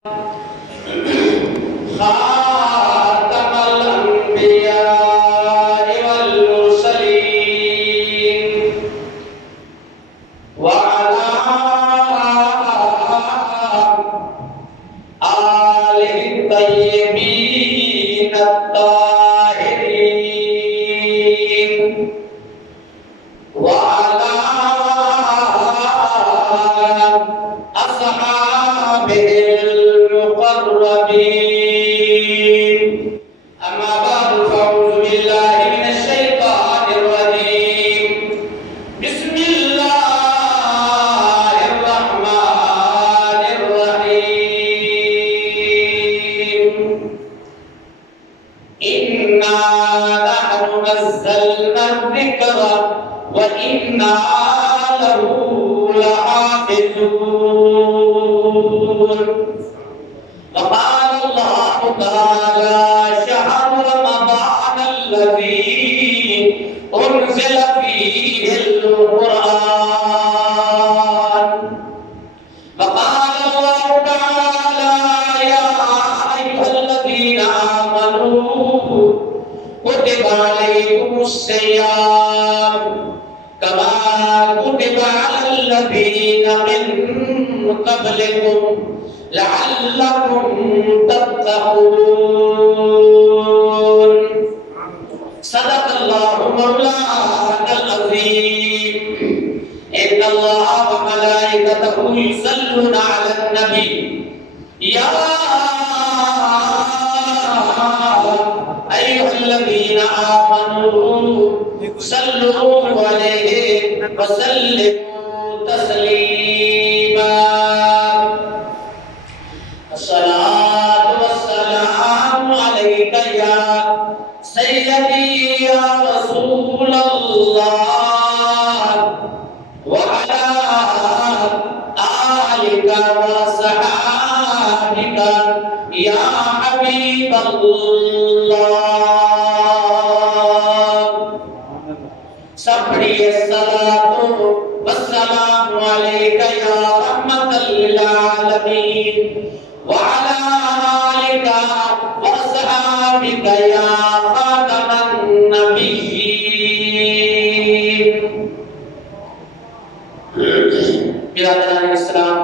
خاتم الأنبياء والمرسلين وعلى آله الطيبين الطاهرين وعلى أصحابه المقربين. أما بعد فأعوذ بالله من الشيطان الرجيم. بسم الله الرحمن الرحيم. إنا نحن نزلنا الذكر وإنا له لحافظون. وقال الله تعالى: شهر رمضان الذي أنزل فيه القرآن. وقال الله تعالى: يا أيها الذين آمنوا كتب عليكم الصيام كما كتب على الذين من قبلكم لعلكم تتقون. صدق الله مولانا العظيم. إن الله وملائكته يصلون على النبي يا أيها الذين آمنوا صلوا عليه وسلموا تسليما. الصلاة والسلام عليك يا سيدي يا رسول الله وعلى آلك وصحابك يا حبيب الله. سبحی الصلاة والسلام علیک یا رحمت للعالمین وعلى آلك وأصحابك يا خاتم النبيين. برادران اسلام،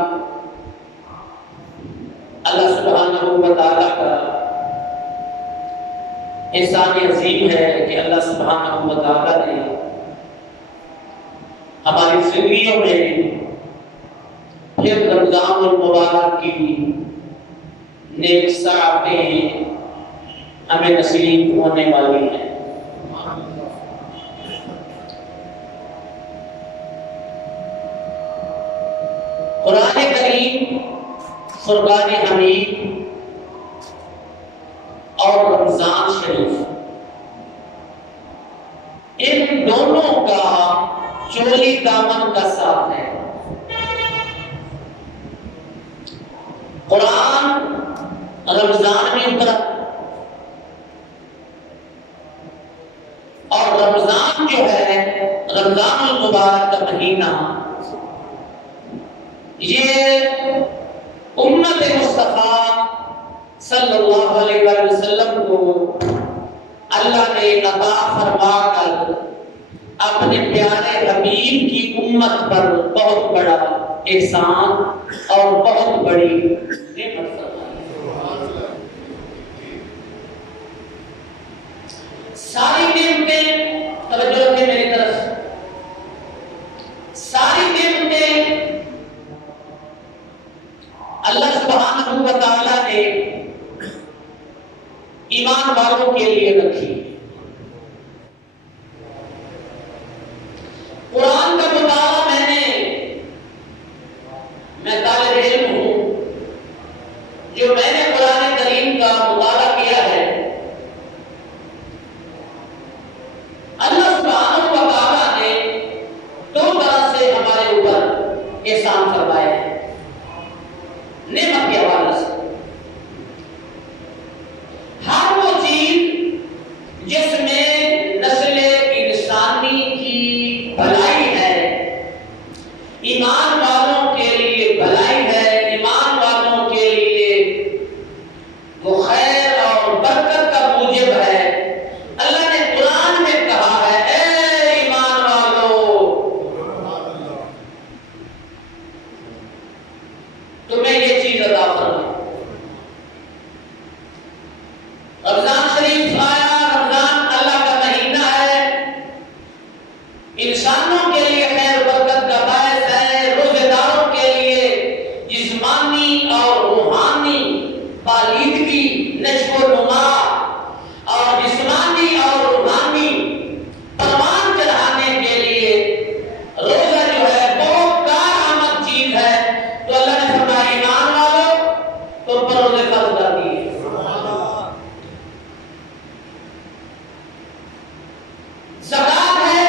اللہ سبحانہ و تعالیٰ کا احسان عظیم ہے کہ اللہ سبحانہ و تعالیٰ نے ہماری زندگیوں میں پھر رمضان المبارک کی نیک ساعتیں ہمیں نصیب ہونے والی ہیں. قرآن کریم، فرقان حمید اور رمضان شریف، ان دونوں کا چولی دامن کا ساتھ ہے. قرآن رمضان میں اترا اور رمضان جو ہے رمضان المبارک کا مہینہ، یہ امت مصطفیٰ صلی اللہ علیہ وسلم کو اللہ نے عطا فرما کر اپنے پیارے حبیب کی امت پر بہت بڑا احسان اور بہت بڑی نعمت فرمائی. ساری نعمتیں، توجہ رکھیں میری طرف، ساری نعمتیں اللہ سبحانہ و تعالیٰ نے ایمان والوں کے لیے رکھی. قرآن کا مطالعہ میں طالب علم ہوں، جو میں نے قرآن کریم کا مطالعہ کیا ہے، اللہ سبحانہ و تعالیٰ نے دو طرح سے ہمارے اوپر احسان فرمائے ہیں نعمت کے حوالے سے. ہر وہ چیز جس میں نسل انسانی کی بھلائی ہے، ایمان والوں کے لیے بھلائی ہے، ایمان والوں کے لیے عطا فرمائے۔ رمضان شریف آیا، رمضان اللہ کا مہینہ ہے، انسانوں کے لیے خیر برکت کا باعث ہے، روزے داروں کے لیے جسمانی اور روحانی پالیدگی، نشو و نما اور جسمانی اور روحانی پروان چڑھانے کے لیے روزہ جو ہے بہت کارآمد چیز ہے۔ تو اللہ نے فرمایا ایمان والو تم پر روزے فرض کر دیے۔ زکات ہے،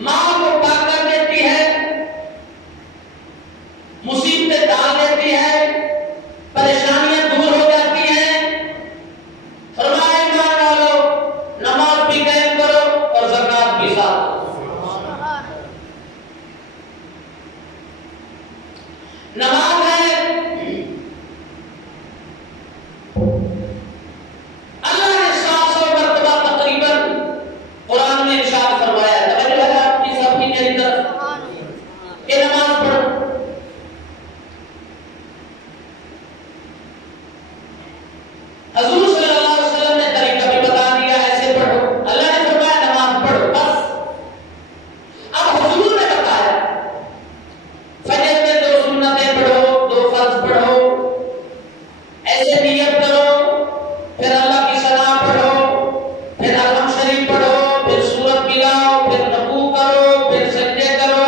مال کو پاک کر دیتی ہے، مصیبتیں ڈال دیتی ہے، پریشانیاں دور ہو جاتی ہیں۔ فرمایا ایمان والو نماز بھی قائم کرو اور زکات بھی ساتھ دو۔ نماز ہے، اللہ نے 700 مرتبہ تقریباً قرآن میں ارشاد فرمایا ہے، توجہ ہے آپ کی سب کی میری طرف کہ نماز پڑھو۔ حضور صلی اللہ علیہ وسلم نے طریقہ بھی بتا دیا، ایسے پڑھو۔ اللہ نے فرمایا نماز پڑھو بس۔ اب حضور نے بتایا فجر میں 2 سنتیں پڑھو، 2 فرض پڑھو، ایسے نیت کرو، پھر اللہ کی ثنا پڑھو، پھر الحمد شریف پڑھو، پھر سورت ملاؤ، پھر رکوع کرو، پھر سجدے کرو،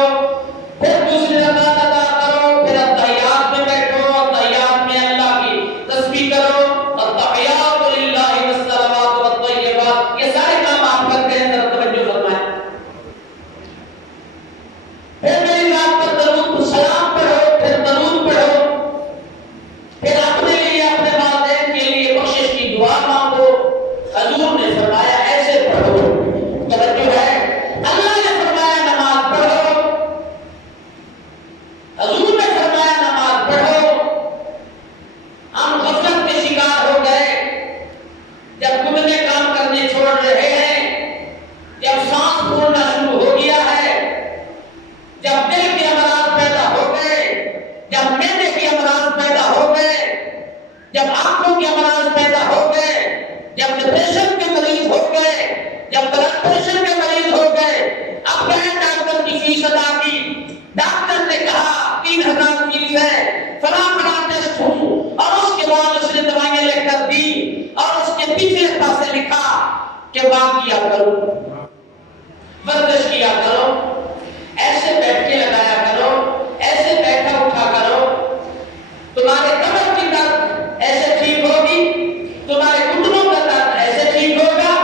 پھر دوسری رکعت ادا کرو، پھر التحیات میں بیٹھو، التحیات میں اللہ کی تسبیح کرو، التحیات للہ والصلوات والطیبات، یہ سارے کام آپ کرتے ہیں، ذرا توجہ فرمائیں۔ پھر میری ذات پر درود سلام پڑھو، پھر درود پڑھو، پھر اپنے لیے اپنے والدین کے لیے بخشش کی دعا مانگو۔ حضور نے فرمایا ایسے پڑھو۔ توجہ ہے، اللہ نے فرمایا نماز پڑھو، حضور نے فرمایا نماز پڑھو۔ ہم غفلت کے شکار ہو گئے، جب گھٹنے کام کرنے چھوڑ رہے ہیں، جب سانس پھولنا شروع ہو گیا ہے، جب دل کے امراض پیدا ہو گئے، جب معدے کے امراض پیدا ہو گئے، جب آنکھوں کے امراض پیدا ہو گئے، جب ڈپریشن کے مریض ہو گئے، جب بلڈ پریشر کے مریض ہو گئے، اب گئے ڈاکٹر کی فیس ادا کی، ڈاکٹر نے کہا 3000 فیس ہے، فلاں فلاں ٹیسٹ ہوں، اور اس کے بعد اس نے دوائیں لکھ کر دی اور اس کے پیچھے پاسے لکھا کہ واک کیا کرو، ورزش کیا کرو، ایسے بیٹھ کے لگایا کرو، ایسے بیٹھا اٹھا کرو، تمہارے کمر کی درد ایسے ٹھیک ہوگی، تمہارے گھٹنوں کا درد ایسے ٹھیک ہوگا،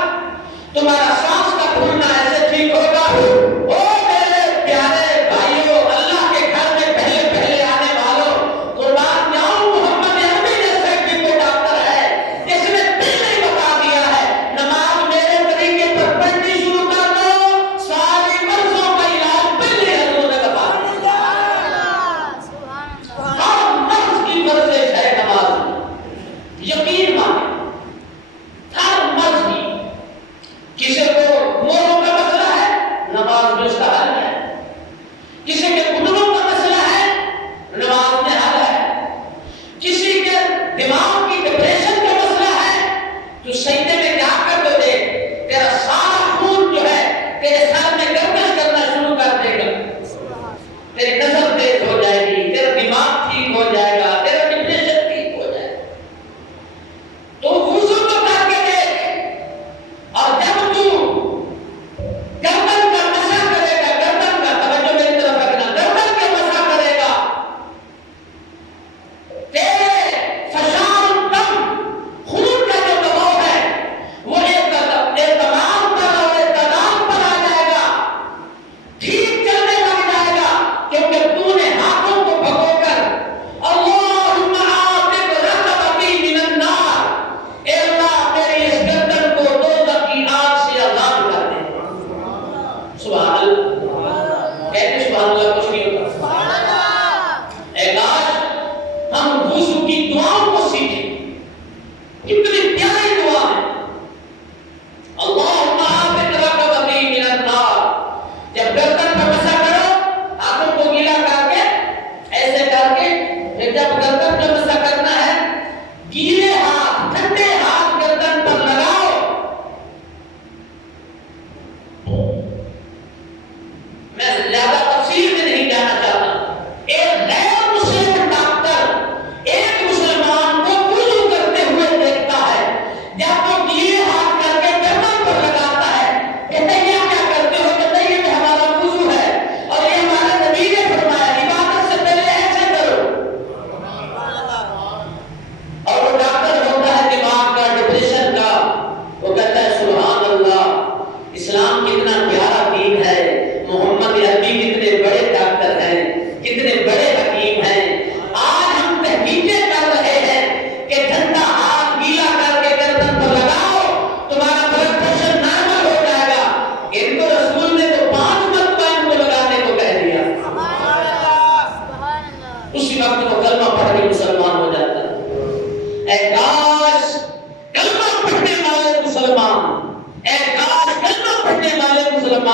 تمہارا سانس کا پھولنا ایسے ٹھیک ہوگا۔ او میرے پیارے بھائیوں، اللہ کے گھر میں پہلے پہلے آنے والوں، قربان جاؤں محمد عربی جیسے بھی کوئی ڈاکٹر ہے جس نے پہلے ہی بتا دیا ہے نماز میرے طریقے پر پڑھنی شروع کر دو، ساری مرضوں کا علاج پہلے حضور نے بتا دیا۔ ہر مرض کی ورزش ہے نماز، یقین مانے، ہر مرض کی۔ کسی کو موڑوں کا مسئلہ ہے، نماز میں اس کا حل ہے۔ کسی کے گھٹنوں کا مسئلہ ہے، نماز میں حل ہے۔ کسی کے دماغ کی ڈپریشن کا مسئلہ ہے، تو سجدے میں کیا کر دو دے، تیرا سارا خون جو ہے تیرے سر میں گردش کرنا شروع کر دے گا، تیری نظر تیز ہو جائے گی، تیرا دماغ ٹھیک ہو جائے گا، تیرا ڈپریشن ٹھیک ہو جائے گا۔ تو وضو تو کر کے دیکھ، اور جب تو گردن کا مسح کرے گا، گردن کا، توجہ میری طرف رکھنا، گردن کا مسح کرے گا، تیرے فشار دم، خون کا جو دباؤ ہے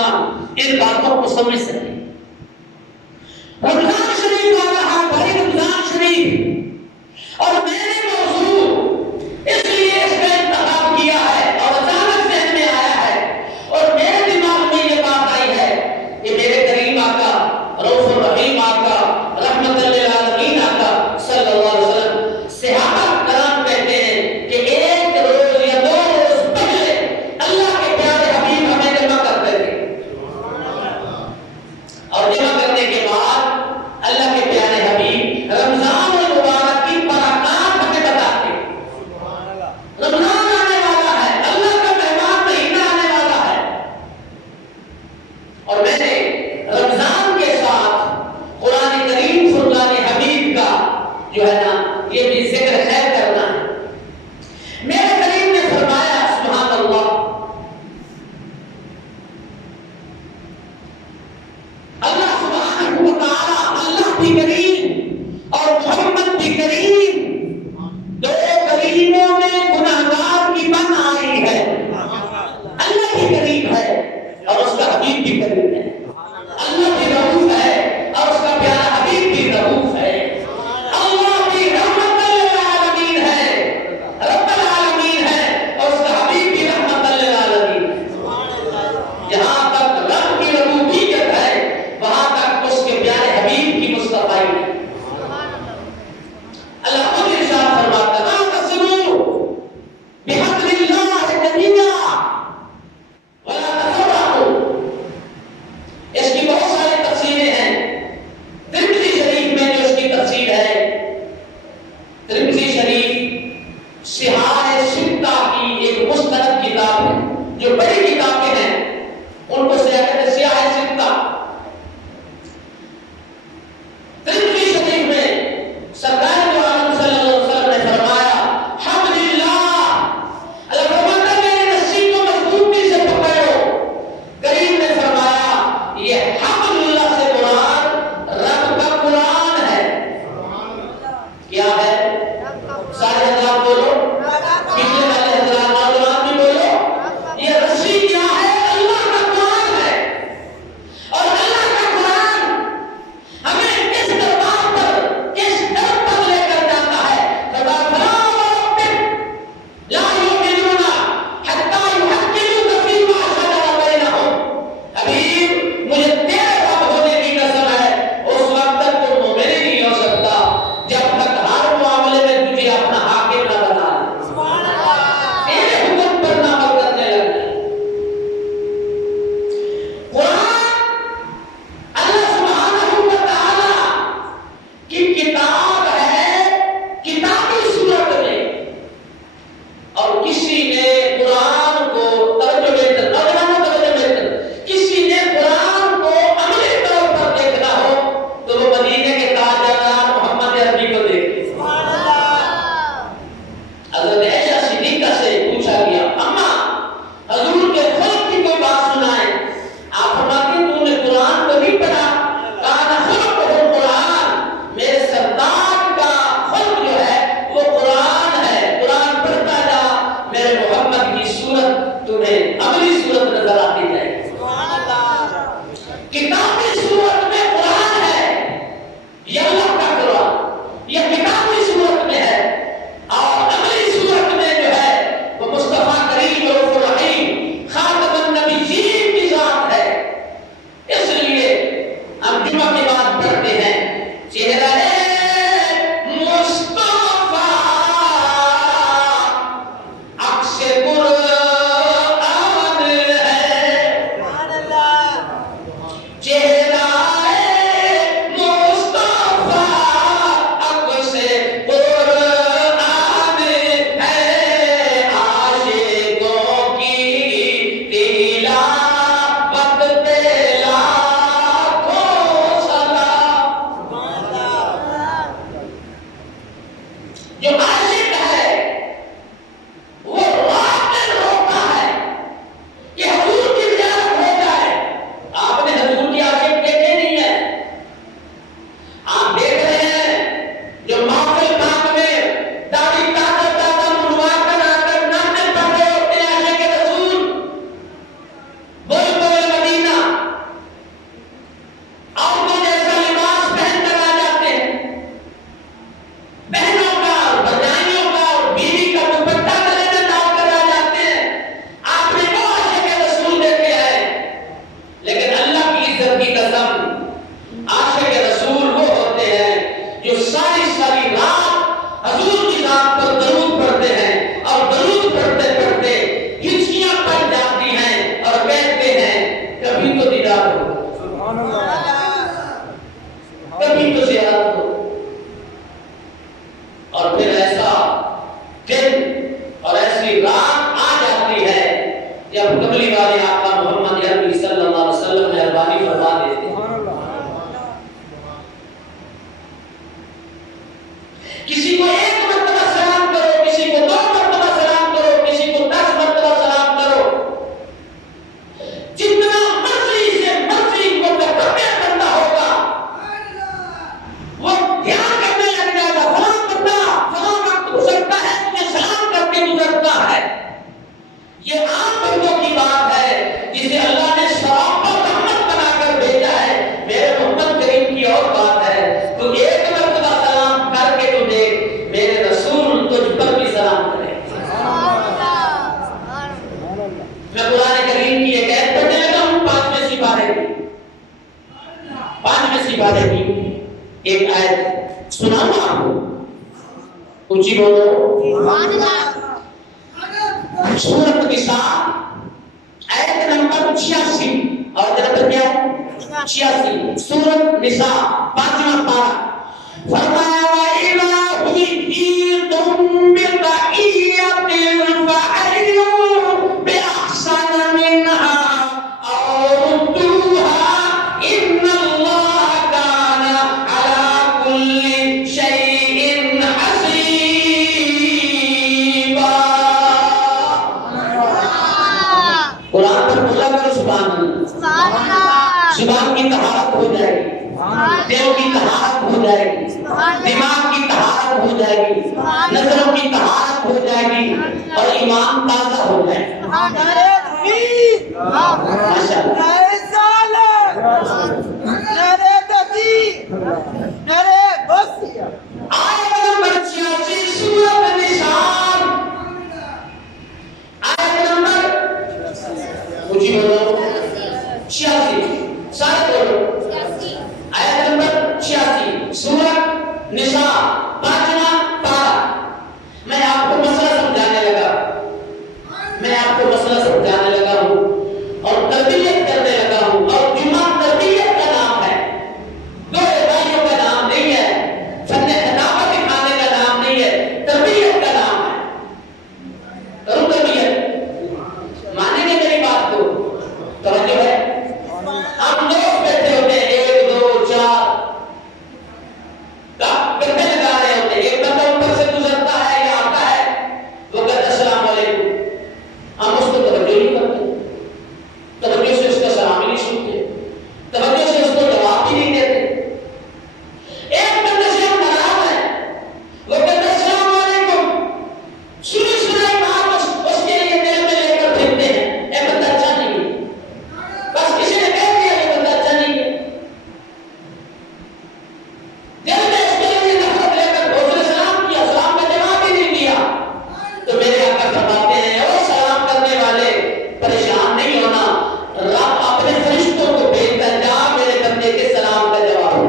مسلمان ان باتوں کو سمجھ سکے. رمضان شریف آ رہا بھائی، رمضان شریف، اور میں نے موضوع اس لیے اس کا انتخاب کیا ہے اور اچانک ذہن میں آیا ہے اور میرے دماغ میں یہ بات آئی ہے کہ میرے کریم آقا رؤوف الرحیم آقا رحمت للعالمین آقا صلی اللہ علیہ وسلم، صحابہ کرام کہتے ہیں کہ ایک روز یا 2 روز پہلے اللہ کے پیارے حبیب ہمیں جمع کرتے تھے اور جمع کرنے کے بعد اللہ کے پیارے حبیب رمضان المبارک کی برکات ہمیں بتاتے. رمضان آنے والا ہے، اللہ کا مہمان مہینہ آنے والا ہے، اور میں نے رمضان کے ساتھ قرآن کریم فرقان حمید کا جو ہے نا یہ بھی ذکر خیر کرنا ہے. میرے کریم نے فرمایا سبحان اللہ، اللہ سبحانہ و تعالی، اللہ بھی کریم اور محمد بھی کریم، 2 کریموں میں گناہگار کی بن آئی ہے. اللہ بھی کریم ہے اور اس کا حبیب بھی کریم ہے. اللہ بھی رؤوف ہے اور اس کا پیارا حبیب بھی رؤوف ہے. اللہ بھی رحمت للعالمین ہے، رب العالمین ہے، اور اس کا حبیب بھی رحمت للعالمین ہے. جہاں تک رب کی ربوبیت ہے وہاں تک اس کے پیارے حبیب کی مصطفیٰ ہے. اللہ خود ارشاد فرماتا ہے تَعْتَصِمُوا بِحَبْلِ اللَّهِ جَمِيعًا وَلَا تَفَرَّقُوا. اس کی بہت ساری تفسیریں ہیں. ترمذی شریف میں جو اس کی تفسیر ہے، ترمذی شریف صحاح ستہ کی ایک مستند کتاب ہے، جو بڑی کتابیں ہیں ان کو کہتے ہیں صحاح ستہ. ترمذی شریف میں سرکار دو عالم صلی اللہ علیہ وسلم نے فرمایا حبل اللہ، اللہ فرماتا ہے میری رسی کو مضبوطی سے پکڑو. کریم نے فرمایا یہ حبل اللہ سے مراد رب کا قرآن ہے. کیا ہے؟ سارے حضرات بولو، پیچھے والے حضرات نوجوان بھی بولو. یہ رسی کیا ہے؟ اللہ کا قرآن ہے. اور اللہ کا قرآن ہمیں کس دربار پر، کس در پر لے کر جاتا ہے. فَلَا وَرَبِّكَ لَا يُؤْمِنُونَ حَتَّىٰ يُحَكِّمُوكَ فِيمَا شَجَرَ بَيْنَهُمْ. حبیب مجھے تیرے رب ہونے کی قسم ہے، اس وقت تک تو مومن ہی نہیں ہو سکتا جب تک ہر معاملے میں تجھے اپنا حاکم نہ بنا لے، تیرے حکم پر نہ عمل کرنے لگ جائے. قرآن اللہ سبحانہ و تعالی کی کتاب ہے، کتابی صورت میں. اور کسی نے قرآن کو توجہ بہتر، نوجوانوں توجہ بہتر، کسی نے قرآن کو عملی طور پر دیکھنا ہو تو وہ مدینے کے تاجدار محمد عربی کو دیکھے. حضرت عائشہ صدیقہ سے پوچھا گیا اماں حضور کے خلق کی کوئی بات سنائیں. آپ فرماتی ہیں تو نے قرآن کو نہیں پڑھا. کان خلقہ القرآن، میرے سردار کا خلق جو ہے وہ قرآن ہے. قرآن پڑھتا جا، میرے محمد کی صورت تمہیں عملی صورت نظر آتی جائے. کتابی صورت میں قرآن ہے، یہ اللہ کا قرآن، یہ کتابی صورت میں ہے. اور عملی صورت میں جو ہے وہ مصطفیٰ کریم رؤوف الرحیم خاتم النبیین کی ذات ہے. اس لیے ہم جمعہ کے بعد پڑھتے ہیں چہرہ مصطفیٰ عکس قرآن ہے. چہرہ مصطفیٰ عکس قرآن ہے. عاشقوں کی تلاوت پہ لاکھوں سلام. جو عاشق ہے وہ رات دن روتا ہے کہ حضور کی زیارت ہو جائے. آپ نے حضور کی عاشق دیکھے نہیں ہے. آپ دیکھ رہے ہیں جو محفل پاک میں داڑھی کاٹر کاٹر منڈوا کر آ کر ناچتے پڑھتے ہوتے ہیں عاشق رسول. بول بول مدینہ جب کملی والے آقا محمد عربی صلی اللہ علیہ وسلم مہربانی فرما دیتے ہیں. کسی کو ایک مرتبہ سلام کرو، کسی کو 2 مرتبہ سلام کرو، کسی کو 10 مرتبہ سلام کرو، جتنا مرضی سے مرضی کو تکبر کرنا ہوگا وہ دھیان کرنے لگ جائے گا. فلاں بندہ فلاں وقت گزرتا ہے مجھے سلام کر کے گزرتا ہے. یہ عام بندوں کی بات ہے جسے اللہ نے شراب پر رحمت بنا کر بھیجا ہے. میرے محمد کریم کی اور بات ہے، تو ایک مرتبہ سلام کر کے تو دیکھ، میرے رسول تجھ پر بھی سلام کرے. میں قرآن کریم کی ایک آیت پڑھنے لگا ہوں، 5ویں سپارے کی ایک آیت سناؤں آپ کو؟ اونچی بولو. سورۃ النساء آیت نمبر 86 اور نمبر کیا ہے؟ 86. سورۃ النساء 5واں پارہ. فرمایا وَإِذَا حُيِّيتُم بِتَحِيَّةٍ فَحَيُّوا بِأَحْسَنَ مِنْهَا أَوْ رُدُّوهَا إِنَّ اللَّهَ كَانَ عَلَى كُلِّ شَيْءٍ حَسِيبًا. قرآن پر بولا کرو سبحان اللہ. زبان کی طہارت ہو جائے گی، دل کی طہارت ہو جائے گی، دماغ کی طہارت ہو جائے گی، نظروں کی طہارت ہو جائے گی اور ایمان تازہ ہو جائے گا. آیت نمبر 86 سورۃ النساء. آیت نمبر مجھے بولو 86 سارے بولو. آیت نمبر 86 سورۃ نساء 5واں پارہ. میں آپ کو مسئلہ سمجھانے لگا ہوں اور تربیت کرنے لگا ہوں. اور جمعہ تربیت کا نام ہے، دو بھائیوں کا نام نہیں ہے، فن خطابت دکھانے کا نام نہیں ہے، تربیت کا نام ہے. کروں تربیت؟ مانیں گے میری بات کو؟ توجہ ہے. ہم لوگ بیٹھے ہوتے ہیں 1 2 4 گپے لگا رہے ہوتے ہیں. ایک بندہ اوپر سے گزرتا ہے یا آتا ہے، وہ کہتا ہے السلام علیکم. ہم اس کو توجہ نہیں کرتے، توجہ سے اس کا سلام ہی نہیں سنتے، توجہ سے اس کو جواب ہی نہیں دیتے. ایک بندے سے ہم ناراض ہیں، وہ کہتا ہے السلام علیکم. سنی بات اس کے لیے دل میں لے کر پھرتے ہیں، اے بندہ اچھا نہیں ہے. بس کسی نے کہہ دیا یہ بندہ اچھا نہیں ہے، دل میں اس کے لیے نفرت لے کر دوسرے سلام کیا، سلام کا جواب ہی نہیں دیا. تو میرے آقا فرماتے ہیں او سلام کرنے والے پریشان نہیں ہونا، رب اپنے فرشتوں کو بھیجتا ہے، جا میرے بندے کے سلام کا جواب دے.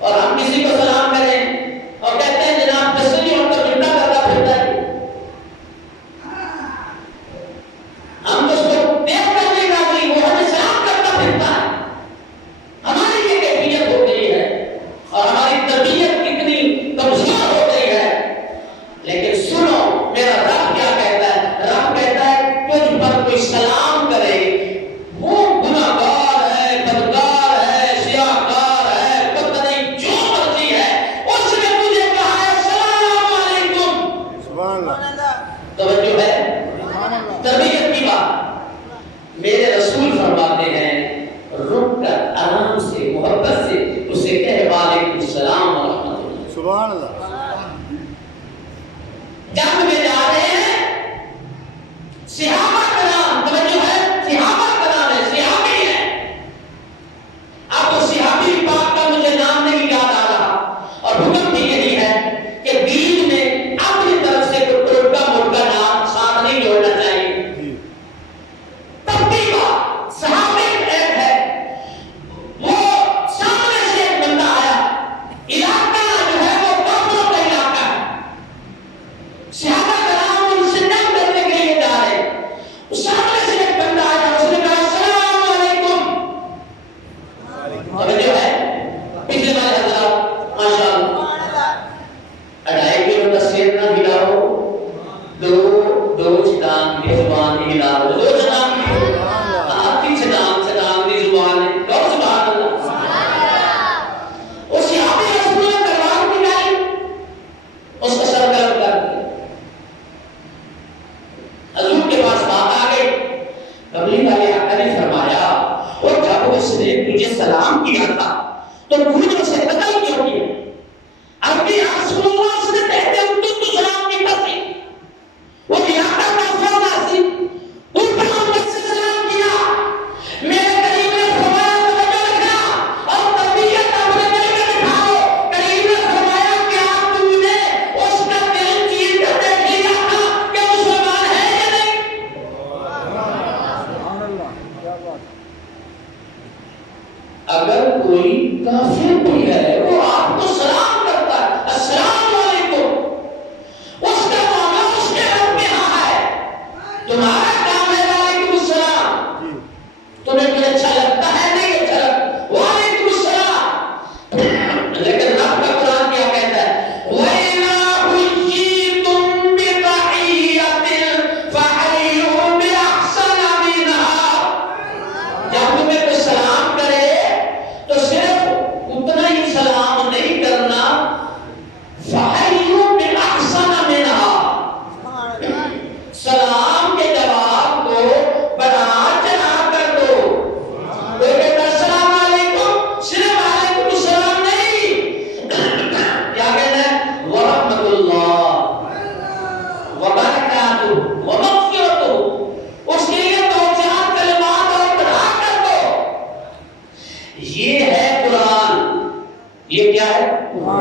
اور ہم کسی کو سلام کریں اور کہتے ہیں جناب تسلی ہو کر الٹا کرتا پھرتا ہے. ہم اس کو دیکھ کر نہیں راضی، وہ ہمیں سلام کرتا پھرتا ہے. ہماری یہ کیفیت ہو گئی ہے اور ہماری تربیت کتنی کمزور ہو گئی ہے. لیکن سنو میرا رب کیا کہتا ہے. رب کہتا ہے تجھ پر کوئی سلام کرے وہ گناہگار ہے، بدکار ہے، سیاہکار ہے، پتہ نہیں جو مرضی ہے، اس نے تجھے کہا ہے السلام علیکم. سبحان اللہ. توجہ ہے تربیت کی بات. میرے رسول فرماتے ہیں رک کر آرام سے محبت سے اسے کہے وعلیکم السلام ورحمۃ اللہ. سبحان اللہ. جنگ میں جا رہے ہیں، صحابہ کا نام توجہ ہے، صحابہ کا نام ہے، صحابی ہے. اب وہ صحابی پاک کا مجھے نام نہیں یاد آ رہا اور حکم بھی یہی ہے کہ دین میں اپنی طرف سے کوئی ٹوٹا موٹا نام ساتھ نہیں جوڑنا چاہیے. تب بھی بات صحابی ایک ہے، وہ سامنے سے ایک بندہ آیا، علاقہ جو ہے وہ کافروں کا علاقہ ہے. صحابہ کرام ان سے جنگ کرنے کے لیے جا رہے ہیں. سامنے سے ایک بندہ آیا، اس نے کہا السلام علیکم. توجہ ہے پچھلے والے حضرات ماشاءاللہ.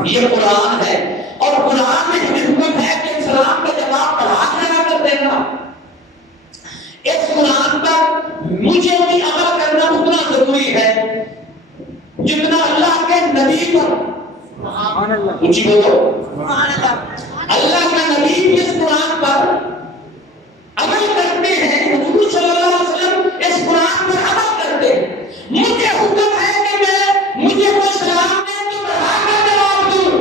یہ قرآن ہے، اور قرآن میں ہمیں حکم ہے کہ سلام کا جواب پڑھا کر دینا۔ اس قرآن پر مجھے بھی عمل کرنا اتنا ضروری ہے جتنا اللہ کے نبی پر۔ اونچی بولو، اللہ کا نبی بھی اس قرآن پر عمل کرتے ہیں، حضور صلی اللہ علیہ وسلم اس قرآن پر عمل کرتے ہیں۔ مجھے حکم ہے کہ مجھے کوئی سلام دے تو بڑھا کر جواب دوں،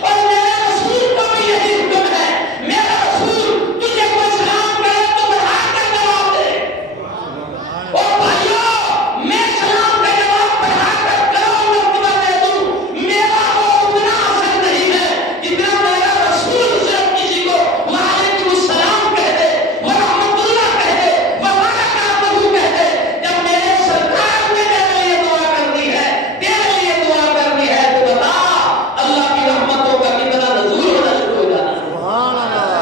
اور میرے رسول کو بھی یہی حکم ہے، میرا رسول تجھے کوئی سلام کرے تو بڑھا کر جواب دے۔ اور بھائیو، میں سلام کا جواب بڑھا کر کروں مرتبہ دے دوں، میرا وہ اتنا اثر نہیں ہے جتنا میرا رسول صرف کسی کو وعلیکم السلام کہہ دے، ورحمۃ اللہ کہہ دے، وبرکاتہ کہہ دے۔ جب میرے سرکار نے میرے لیے دعا کرنی ہے، تیرے لیے دعا کرنی ہے، تو بتا اللہ کی رحمتوں کا کتنا نزول ہونا شروع ہو جانا ہے۔ سبحان اللہ۔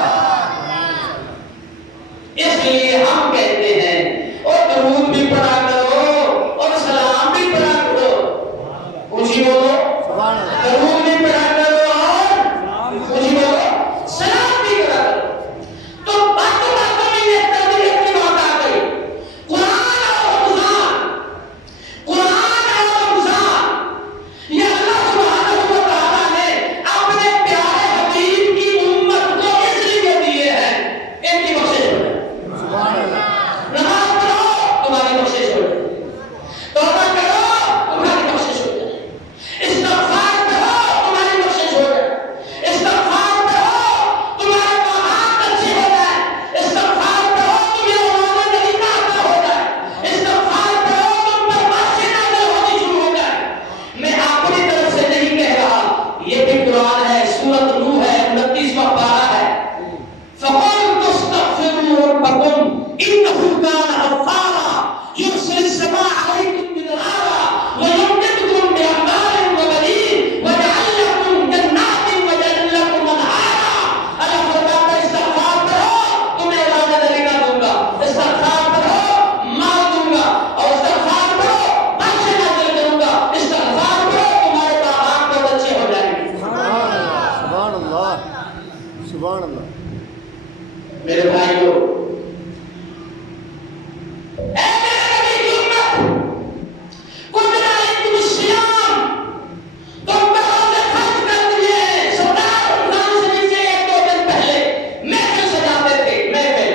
اس لیے ہم کہتے ہیں اور درود بھی پڑھا کرو اور سلام بھی پڑھا کرو۔ اونچی بولو، سبحان اللہ۔ درود بھی پڑھا کرو اور اونچی بولو سلام بھی پڑھا کرو۔ تو باتوں باتوں میں یہ تربیت کی بات آ گئی۔ قرآن اور رمضان، قرآن اور رمضان، یہ اللہ سبحانہ و تعالیٰ نے اپنے پیارے حبیب کی امت کو اس لیے دیے ہیں، ان کی بخشش ہو جائے۔ سبحان اللہ۔ نماز پڑھو تمہاری بخشش ہو جائے، توبہ کرو تمہاری بخشش ہو جائے، استغفار کرو تمہاری بخشش ہو جائے، استغفار کرو تمہارے مامات اچھے ہو جائے، استغفار کرو تمہیں اولاد نبی عطا ہو جائے، استغفار کرو تم پر معاشی نازل ہونی شروع ہو جائے۔ میں اپنی طرف سے نہیں کہہ رہا، یہ بھی قرآن ہے، سورۃ نوح ہے، 29واں پارہ ہے۔ فَقُلْتُ اسْتَغْفِرُوا رَبَّكُمْ إِنَّهُ كَانَ غَفَّارًا يُرْسِلِ السَّمَاءَ عَلَيْكُم مِّدْرَارًا وَيُمْدِدْكُم بِأَمْوَالٍ وَبَنِينَ وَيَجْعَل لَّكُم جَنَّاتٍ وَيَجْعَل لَّكُمْ أَنْهَارًا۔ اللہ فرماتا ہے استغفار کرو تمہیں اولاد نبی دوں گا، استغفار کرو مال دوں گا، اور استغفار کرو بخشش نازل کروں گا، استغفار کرو تمہارے مامات بہت اچھے ہو جائیں گے۔ سبحان اللہ۔ سبحان اللہ۔ میرے بھائیو، اے میرے نبی کی امت، کتنا علیکم السلام، تم پر روزے فرض کر دیے۔ سردار رمضان سے نیچے ایک دو دن پہلے محفل سجاتے تھے، محفل،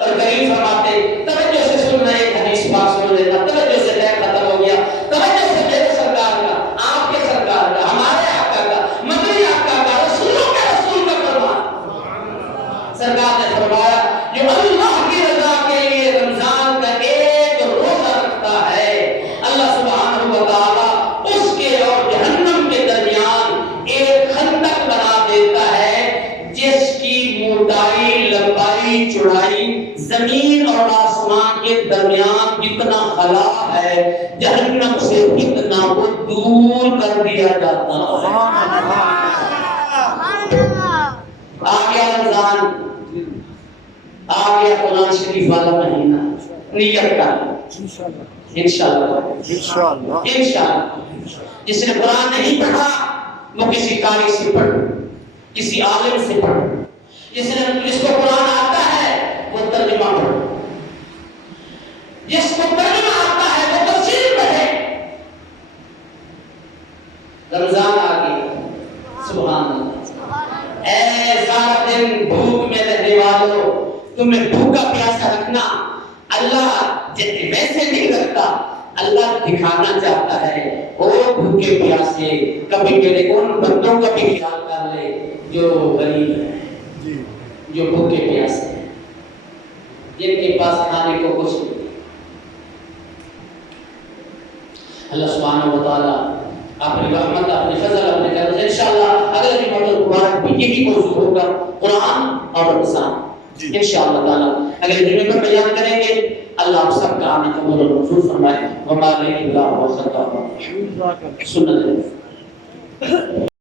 اور کریم فرماتے توجہ سے سننا، ایک حدیث پاک سن لینا، توجہ سے ٹائم ختم ہو گیا، توجہ سے میرے سرکار کا، آپ کے سرکار کا، ہمارے آقا کا، مدنی آقا کا، رسولوں کے رسول کا فرمان۔ سرکار نے فرمایا جو اللہ کی رضا کے لیے رمضان کا ایک روزہ رکھتا ہے، اللہ سبحانہ و تعالیٰ اس کے اور جہنم کے درمیان ایک خندق بنا دیتا ہے جس کی موٹائی، لمبائی، چوڑائی زمین اور آسمان کے درمیان جتنا خلا ہے، جہنم سے اتنا وہ دور کر دیا جاتا ہے۔ آ گیا رمضان، آ گیا قرآن شریف والا مہینہ، نیت کا انشاءاللہ، انشاءاللہ۔ انشاءاللہ۔ جس نے قرآن نہیں پڑھا وہ کسی قاری سے پڑھ، کسی عالم سے پڑھ، جس کو قرآن آتا ہے وہ ترجمہ پڑھ، جس کو ترجمہ آتا ہے وہ تفسیر پڑھے۔ رمضان آ گیا، سبحان اللہ۔ اے سارا دن بھوک میں رہنے والوں، تمہیں بھوکا پیاسا رکھنا اللہ ویسے نہیں رکھتا، اللہ دکھانا چاہتا ہے۔ او بھوکے پیاسے، کبھی میرے ان بندوں کا بھی خیال کر لے جو غریب ہیں، جو بھوکے پیاسے ہیں، جن کے پاس کھانے کو کچھ نہیں۔ اللہ سبحانہ و تعالیٰ اپنی رحمت، اپنی فضل، اپنے کرم سے انشاءاللہ اگلے جمعہ مبارک بھی یہی موضوع ہوگا، قرآن اور رمضان۔ انشاءاللہ تعالیٰ اگلے جمعے پر بیان کریں گے۔ اللہ آپ سب کا آمین قبول اور منظور فرمائے۔ وما علیہ اللہ وسلم سنت